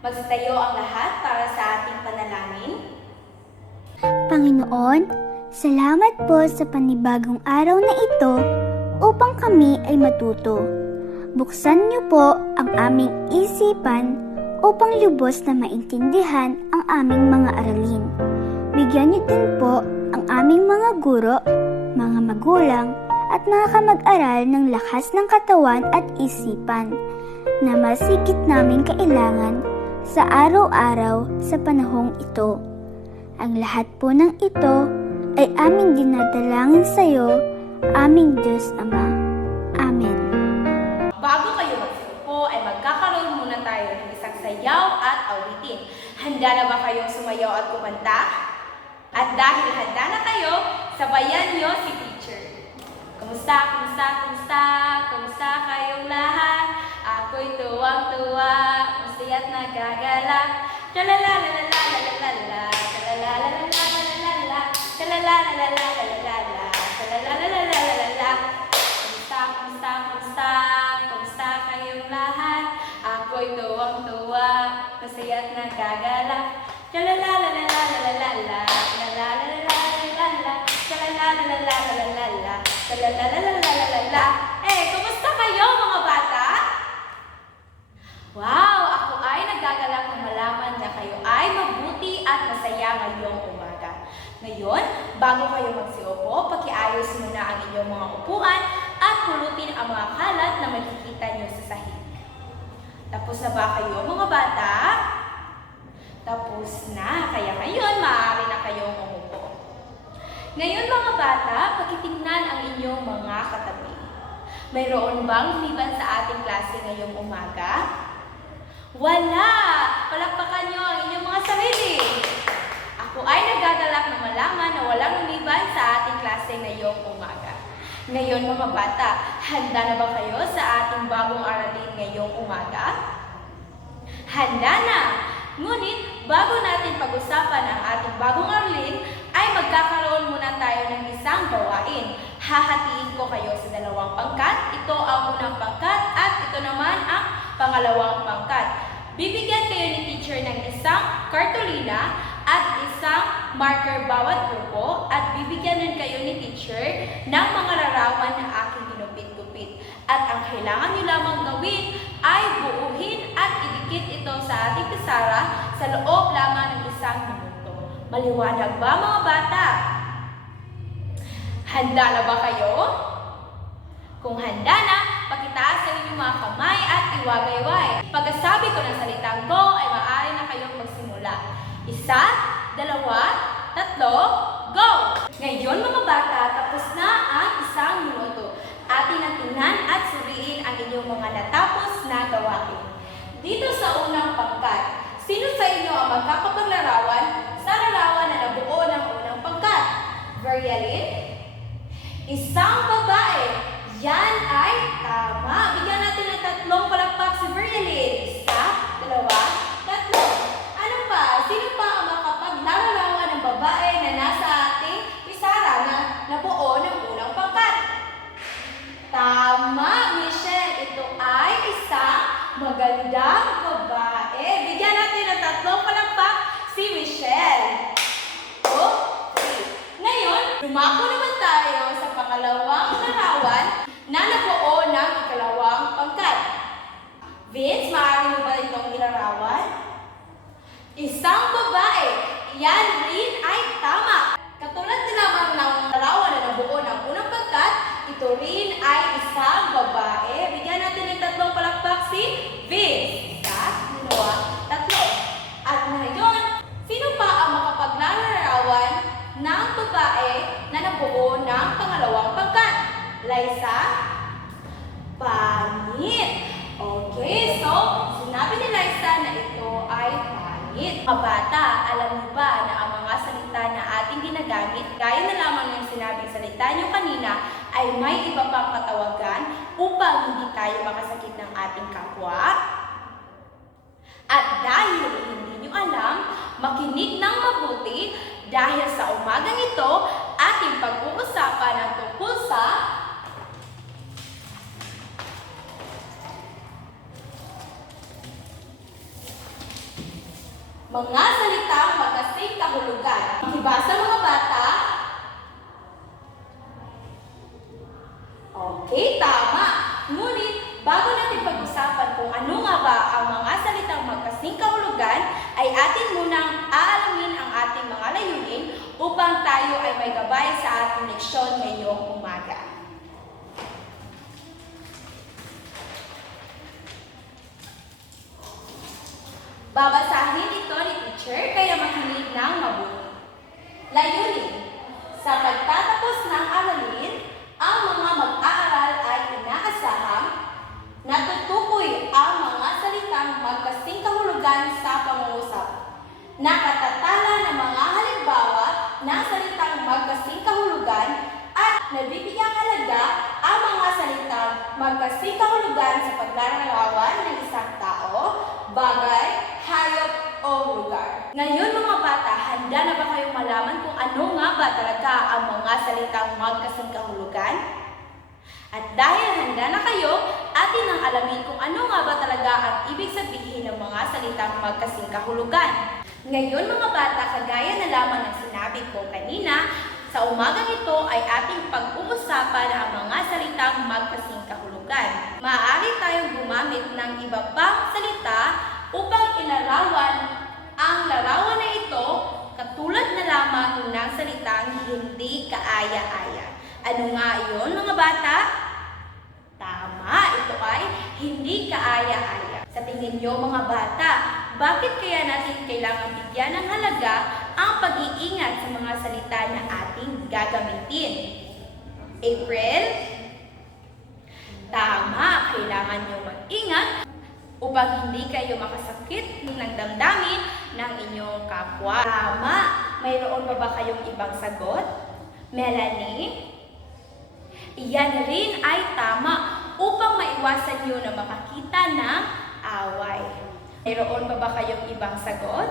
Magtayo ang lahat para sa ating panalangin. Panginoon, salamat po sa panibagong araw na ito upang kami ay matuto. Buksan niyo po ang aming isipan upang lubos na maintindihan ang aming mga aralin. Bigyan niyo din po ang aming mga guro, mga magulang, at mga kamag-aral ng lakas ng katawan at isipan na masigit namin kailangan sa araw-araw sa panahong ito. Ang lahat po ng ito ay aming dinadalangin sa iyo, aming Diyos Ama. Amen. Bago kayo magsiupo ay magkakaroon muna tayo ng isang sayaw at awitin. Handa na ba kayong sumayaw at kumanta? At dahil handa na kayo, sabayan niyo si teacher. Kumusta, kumusta, kumusta, kumusta kayong lahat? Ako'y tuwang-tuwa, masaya't nagagalak. Tra-la-la-la-la-la-la-la-la, tra-la-la-la-la-la-la-la, tra-la-la-la-la-la-la-la, tra-la-la-la-la-la-la. Kumusta, kumusta, kumusta, kumusta kayong lahat? Ako'y tuwang-tuwa, masaya't nagagalak. Tra-la-la-la-la-la-la-la, tra-la-la-la-la-la-la, tra-la-la-la-la-la-la-la, tra-la-la-la-la-la-la. Kumusta kayo mga bata? Wow! Ako ay nagagalak na malaman na kayo ay mabuti at masaya ngayong umaga. Ngayon, bago kayo magsiupo, pakiayos muna ang inyong mga upuan at pulutin ang mga kalat na makikita nyo sa sahig. Tapos na ba kayo mga bata? Tapos na, kaya ngayon maaari na kayong umupo. Ngayon mga bata, pakitingnan ang inyong mga katabi. Mayroon bang lumiban sa ating klase ngayong umaga? Wala! Palakpakan niyo ang inyong mga sarili. Ako ay nagagalak na malaman na walang lumiban sa ating klase ngayong umaga. Ngayon mga bata, handa na ba kayo sa ating bagong aralin ngayong umaga? Handa na! Ngunit, bago natin pag-usapan ang ating bagong aralin, ay magkakaroon muna tayo ng isang gawain. Hahatiin ko kayo sa dalawang pangkat. Ito ang unang pangkat at ito naman ang pangalawang pangkat. Bibigyan kayo ni teacher ng isang kartolina at isang marker bawat grupo at bibigyan din kayo ni teacher ng mga larawan na aking ginupit-gupit. At ang kailangan nyo lamang gawin ay buuhin at idikit ito sa ating pisara sa loob lamang ng isang minuto. Maliwanag ba mga bata? Handa na ba kayo? Kung handa na, pakitaas ang inyong mga kamay at iwagayway. Pagkasabi ko ng salitang go, ay maaari na kayong magsimula. 1, 2, 3, go! Ngayon mga bata, tapos na ang isang minuto. Atin ang tingnan at suriin ang inyong mga natapos na gawain. Dito sa unang pangkat, sino sa inyo ang magkakapaglarawan sa larawan na nabuo ng unang pangkat? Verialin? Isang babae. Yan ay tama. Bigyan natin ng 3 palakpak si Verialin. 1, 2, 3. Ano pa? Sino pa ang makapaglalarawan ng babae na nasa ating pisara na nabuo ng unang pangkat? Tama, Michelle. Ito ay isang magandang babae. Bigyan natin ng 3 palakpak si Michelle. 2, 3. Ngayon, lumako naman tayo sa pangalawang larawan na nabuo ng ikalawang pangkat. Vince, maaari mo ba itong ilarawan? Isang babae. Yan rin ay tama. Katulad din naman ng larawan na nabuo ng unang pangkat, ito rin ay isang babae. Bigyan natin ng 3 palakpak si Vince. 1, 2, 3. At ngayon, sino pa ang makapaglalarawan ng babae na nabuo ng pangalawang pangkat? Liza? Pangit. Okay, so sinabi ni Liza na ito ay pangit. Mga bata, alam niyo ba na ang mga salita na ating ginagamit, gaya na lamang yung sinabing salita niyo kanina, ay may iba pang katawagan upang hindi tayo makasakit ng ating kapwa? At dahil hindi niyo alam, makinig ng mabuti dahil sa umagang ito, ating pag-uusapan ang tungkol sa Mga salitang magkasing kahulugan. Makibasa mga bata. Okay, tama. Ngunit, bago natin pag-usapan kung ano nga ba ang mga salitang magkasing kahulugan, ay atin munang aalamin ang ating mga layunin upang tayo ay may gabay sa ating leksyon ngayong umaga. Babasahin ito ni teacher kaya makinig ng mabuti. Layunin. Sa pagtatapos ng aralin, ang mga mag-aaral ay inaasahang natutukoy ang mga salitang magkasing kahulugan sa pangungusap. Nakatatala ng mga halimbawa ng salitang magkasing kahulugan at nabibigyang halaga ang mga salitang magkasing kahulugan sa paglalarawan ng isang tao, bagay, hayop o lugar. Ngayon mga bata, handa na ba kayong malaman kung ano nga ba talaga ang mga salitang magkasing kahulugan? At dahil handa na kayo, atin ang alamin kung ano nga ba talaga ang ibig sabihin ng mga salitang magkasing kahulugan. Ngayon mga bata, kagaya na lamang ng sinabi ko kanina, sa umagang ito ay ating pag-uusapan ang mga salitang magkasing kahulugan. Maaari tayong gumamit ng iba pang salita upang inarawan ang larawan na ito katulad na lamang ng salitang hindi kaaya-aya. Ano nga iyon mga bata? Tama, ito ay hindi kaaya-aya. Sa tingin niyo mga bata, bakit kaya natin kailangan bigyan ng halaga ang pag-iingat sa mga salita na ating gagamitin? April? Tama, kailangan niyo mag-ingat upang hindi kayo makasakit ng damdamin ng inyong kapwa. Tama, mayroon pa ba kayong ibang sagot? Melanie? Iyan rin ay tama upang maiwasan niyo na makakita ng away. Mayroon pa ba kayong ibang sagot?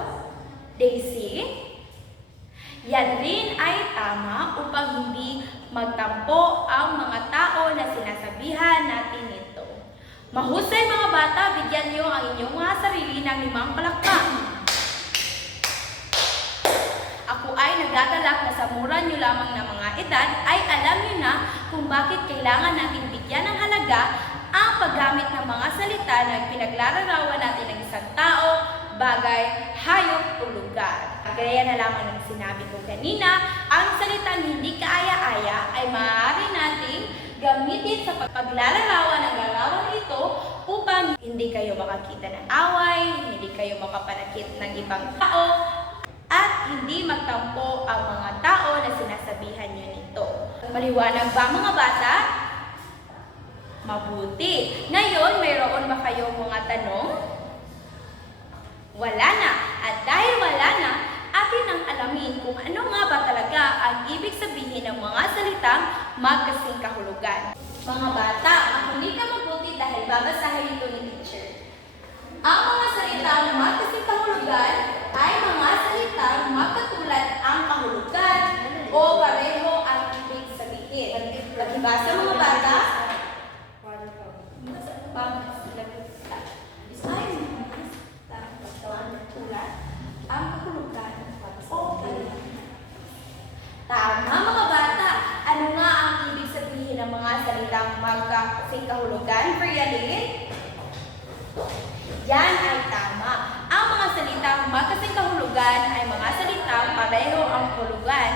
Daisy? Yan rin ay tama upang hindi magtampo ang mga tao na sinasabihan natin ito. Mahusay mga bata, bigyan niyo ang inyong mga sarili ng 5 palakpak. Ako ay nagagalak na sa mura niyo lamang ng mga edad ay alam niyo na kung bakit kailangan natin bigyan ng halaga ang paggamit ng mga salita na pinaglalarawan natin ng isang tao, bagay, hayop o lugar. Kagaya na lamang ng sinabi ko kanina, ang salitang hindi kaaya-aya ay maaari nating gamitin sa paglalarawan ng larawan ito upang hindi kayo makakita ng away, hindi kayo makapanakit ng ibang tao, at hindi magtampo ang mga tao na sinasabihan nyo nito. Maliwanag ba mga bata? Mabuti. Ngayon, mayroon ba kayong mga tanong? Wala na. At dahil wala na, atin ang alamin kung ano nga ba talaga ang ibig sabihin ng mga salitang magkasing kahulugan. Mga bata, makinig ka mabuti dahil babasahin ito ni teacher. Ang mga salitang magkasing kahulugan ay mga salitang magkatulad ang kahulugan o pareho ang ibig sabihin. Pakibasa mga bata. Ang kahulugan o pareho. Tama mga bata. Ano nga ang ibig sabihin ng mga salitang magkasing kahulugan? Priyalit? Yan ay tama. Ang mga salitang magkasing kahulugan ay mga salitang pareho ang kahulugan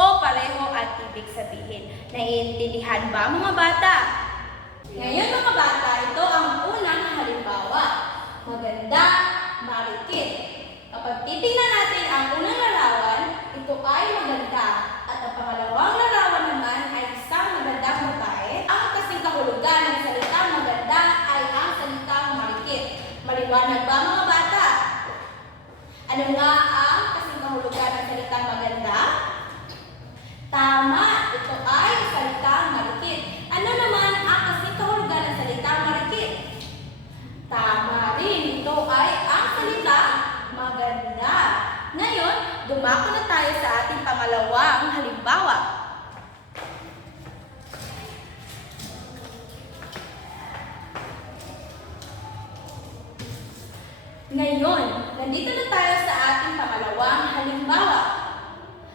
o pareho ang ibig sabihin. Naiintindihan ba mga bata? Ngayon mga bata, ito ang unang halimbawa. Maganda, marikit. Kapag titingnan natin ang unang larawan, ito ay maganda. At ang pangalawang larawan naman ay isang magandang babae. Ang kasing kahulugan ng salitang maganda ay ang salitang marikit. Maliwanag ba mga bata? Ano nga ang kasing kahulugan ng salitang maganda? Tama, ito ay salitang marikit. Ano naman ang kasing kahulugan ng salitang marikit? Tama rin, ito ay ang salitang maganda. Ngayon, dumako na tayo sa ating pangalawang halimbawa. Ngayon, nandito na tayo sa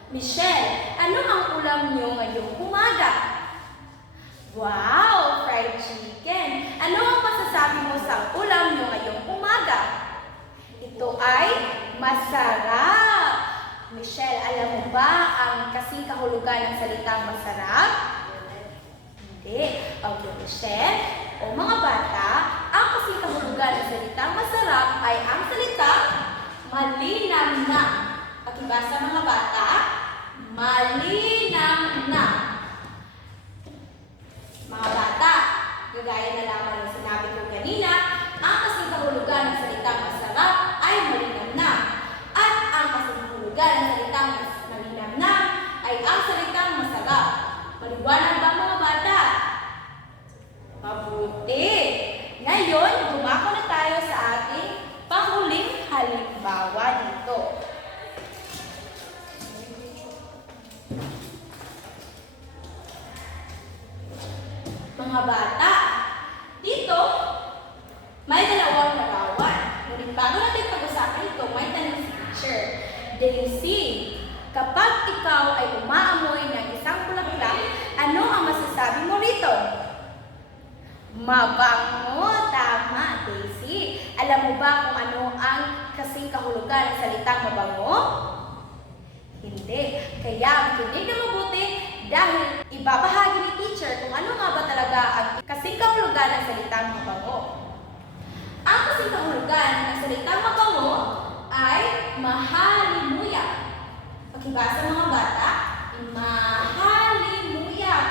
Michelle, ano ang ulam niyo ngayong umaga? Wow, fried chicken. Ano ang masasabi mo sa ulam niyo ngayong umaga? Ito ay masarap. Michelle, alam mo ba ang kasing kahulugan ng salitang masarap? Hindi. Okay, Michelle. O mga bata, ang kasing kahulugan ng salitang masarap ay ang salitang malinamnam. Pakibasa mga bata. Malinamnam. Mga bata, gagaya na lamang ng sinabi ko kanina, ang kasing kahulugan ng salitang masarap ay malinamnam. At ang kasing kahulugan ng salitang malinamnam ay ang salitang masarap. Maliwanag ba mga bata? Mabuti! Ngayon, dumako na tayo sa ating panghuling halimbawa dito. Mga bata, dito, may dalawang larawan. Ngunit bago natin pag-usapan ito, may tanong si teacher. Daisy, kapag ikaw ay umaamoy ng isang bulaklak, ano ang masasabi mo rito? Mabango, tama, Daisy. Alam mo ba kung ano ang kasing kahulugan ng salitang mabango? Hindi. Kaya makinig na mabuti dahil ibabahagi ni teacher kung ano nga ba talaga ang kasing kahulugan ng salitang mabango. Ang kasing kahulugan ng salitang mabango ay mahalimuyak. Pakibasa mga bata, mahalimuyak.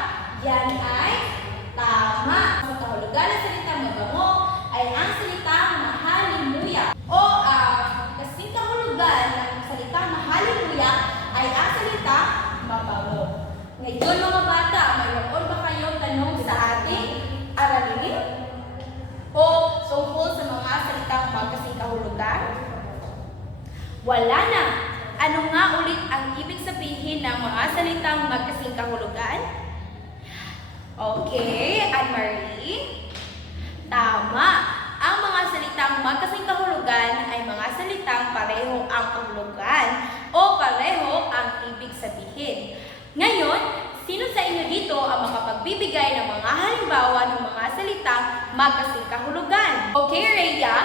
Yan ay tama. Ang kahulugan ng salitang mabango ay ang salitang mahalimuyak. O ang kasing kahulugan ng salitang mahalimuyak ay ang salitang mabango. Ngayon mga bata, mayroon ba kayong tanong sa ating aralin? O tungkol sa mga salitang magkasing kahulugan? Wala na. Ano nga ulit ang ibig sabihin ng mga salitang magkasing kahulugan? Okay, Anne-Marie. Tama. Ang mga salitang magkasing kahulugan ay mga salitang pareho ang kahulugan o pareho ang ibig sabihin. Ngayon, sino sa inyo dito ang makapagbibigay ng mga halimbawa ng mga salitang magkasing kahulugan? Okay, Rhea?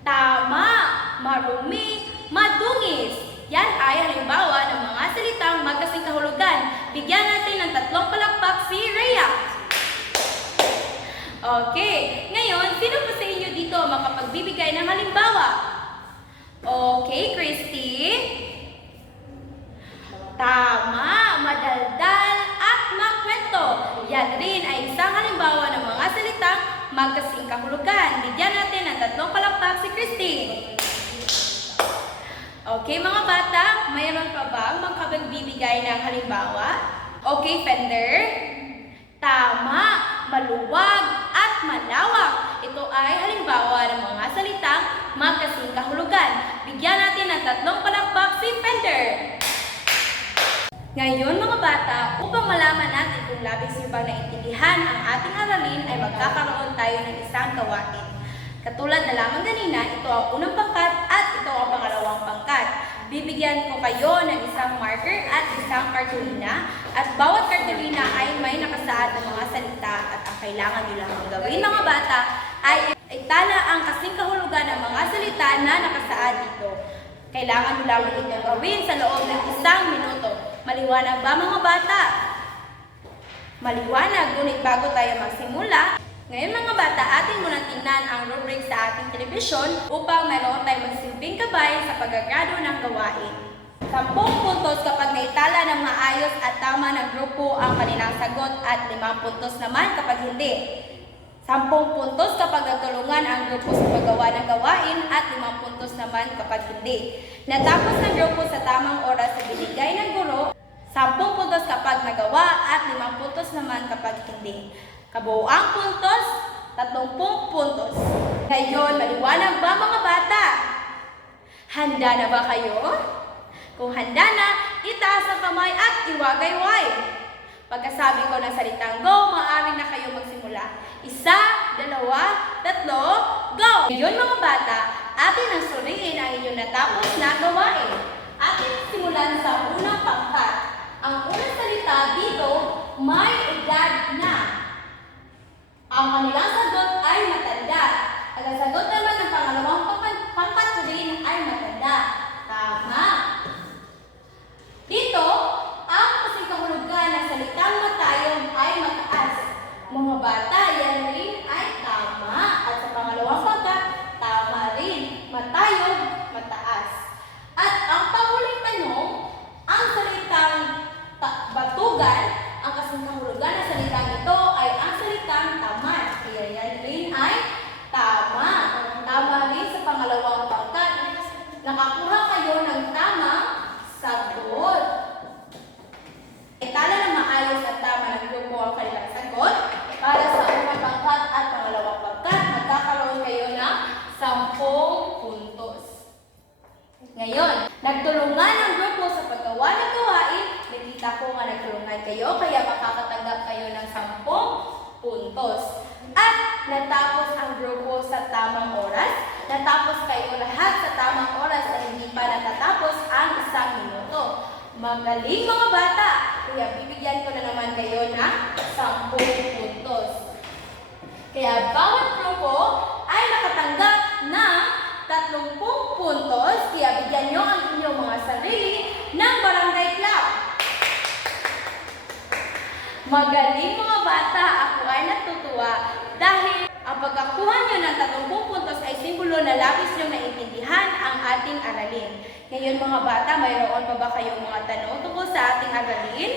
Tama. Marumi, madungis. Yan ay halimbawa ng mga salitang magkasing kahulugan. Bigyan natin ng 3 palakpak si Rhea. Okay. Ngayon, sino pa sa inyo dito makapagbibigay ng halimbawa? Okay, Christy. Tama, madaldal at makwento. Yan rin ay isang halimbawa ng mga salitang magkasing kahulugan. Bigyan natin ng 3 palakpak si Christy. Okay mga bata, mayroon pa bang makapagbibigay ng halimbawa? Okay, Fender. Tama, maluwag at malawak. Ito ay halimbawa ng mga salitang magkasing kahulugan. Bigyan natin ng 3 palakpak si Fender. Ngayon mga bata, upang malaman natin kung labis niyo bang naintindihan ang ating aralin ay magkakaroon tayo ng isang gawain. Katulad na lamang kanina, ito ang unang pangkat at ito ang pangalawang pangkat. Bibigyan ko kayo ng isang marker at isang kartulina at bawat kartulina ay may nakasaad ng mga salita at ang kailangan nyo lamang gawin mga bata ay itala ang kasing kahulugan ng mga salita na nakasaad dito. Kailangan nyo lamang itong gawin sa loob ng 1 minuto. Maliwanag ba mga bata? Maliwanag, ngunit bago tayo magsimula, ngayon mga bata, atin muna tingnan ang rubric sa ating telebisyon upang mayroon tayong magsilbing gabay sa paggagrado ng gawain. 10 puntos kapag naitala ng maayos at tama ng grupo ang kanilang sagot at 5 puntos naman kapag hindi. 10 puntos kapag nagtulungan ang grupo sa paggawa ng gawain at 5 puntos naman kapag hindi. Natapos ng grupo sa tamang oras sa binigay ng guro, 10 puntos kapag nagawa at 5 puntos naman kapag hindi. Kabuuang puntos, 30 puntos. Ngayon, maliwanag ba mga bata? Handa na ba kayo? Kung handa na, itaas ang kamay at iwagayway. Pagkasabi ko ng salitang go, maaari na kayo magsimula. 1, 2, 3, go! Ngayon mga bata, atin ang suriin ang inyong natapos na gawain. Atin simulan sa unang Ang kanilang sagot ay matanda. At ang sagot naman ng pangalawang pangkatulin ay matanda. Tama. Dito, ang kasing kahulugan ng salitang matayog ay mataas. Mga bata, yan rin ay tama. At sa pangalawang pangkat, tama rin. Matayog, mataas. At ang panghuling tanong, ang salitang batugan, ang kasing kahulugan ng salitang ito ay ang salitang tamad. Kaya yan rin ay tama. Tama rin sa pangalawang pangkat. Nakakuha kayo ng tamang sagot. Itala na maayos at tama ng grupo ang kanilang sagot. Para sa unang pangkat at pangalawang pangkat, magkakaroon kayo ng 10 puntos. Ngayon, nagtulungan ang grupo sa paggawa ng gawain. Nakita ko nga nagtulungan kayo, kaya makakatanggap kayo ng 10 puntos. At natapos ang grupo sa tamang oras. Natapos kayo lahat sa tamang oras na hindi pa natatapos ang 1 minuto. Magaling mga bata! Kaya bibigyan ko na naman kayo ng 10 puntos. Kaya bawat grupo ay nakatanggap ng 30 puntos. Kaya bigyan nyo ang inyong mga sarili ng barangay club. Magaling mga bata! Ako ay natutuwa dahil ang pagkakuha nyo ng 30 puntos ay simbolo na labis nyo naintindihan ang ating aralin. Ngayon mga bata, mayroon pa ba kayong mga tanong tungkol sa ating aralin?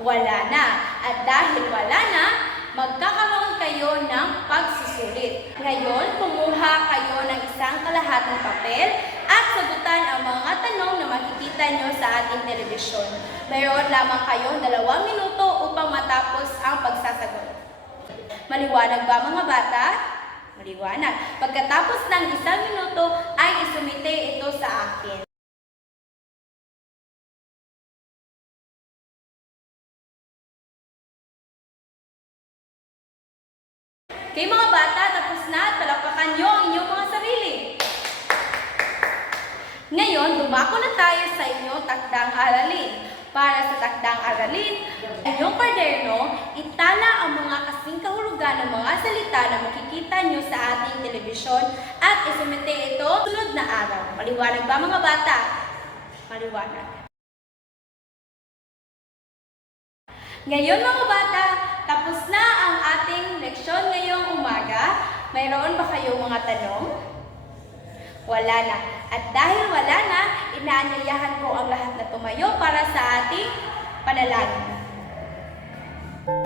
Wala na. At dahil wala na, magkakaroon kayo ng pagsusulit. Ngayon, kumuha kayo ng isang kalahatang papel at sagutan ang mga tanong na makikita nyo sa ating telebisyon. Mayroon lamang kayong 2 minuto upang matapos ang pagsasagot. Maliwanag ba mga bata? Maliwanag. Pagkatapos ng 1 minuto ay isumite ito sa akin. Okay mga bata, tapos na at palakpakan nyo ang inyong mga sarili. Ngayon, dumako na tayo sa inyong takdang aralin. Para sa takdang aralin, inyong kwaderno, itala ang mga kasing kahulugan ng mga salita na makikita nyo sa ating telebisyon at isumite ito sunod na araw. Maliwanag ba mga bata? Maliwanag. Ngayon mga bata, tapos na ang ating leksyon ngayong umaga. Mayroon ba kayong mga tanong? Wala na. At dahil wala na, inaanyayahan ko ang lahat na tumayo para sa ating panalangin.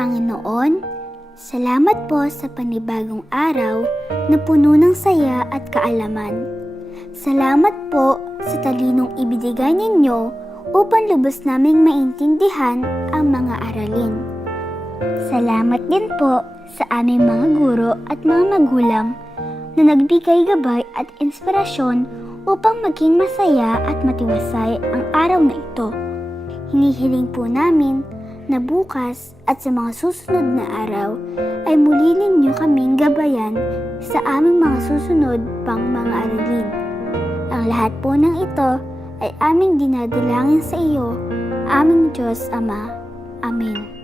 Panginoon, salamat po sa panibagong araw na puno ng saya at kaalaman. Salamat po sa talinong ibinigay ninyo upang lubos naming maintindihan ang mga aralin. Salamat din po sa aming mga guro at mga magulang na nagbigay gabay at inspirasyon upang maging masaya at matiwasay ang araw na ito. Hinihiling po namin na bukas at sa mga susunod na araw ay muli ninyo kaming gabayan sa aming mga susunod pang mga aralin. Ang lahat po ng ito ay aming dinadalangin sa iyo, aming Diyos Ama. Amen.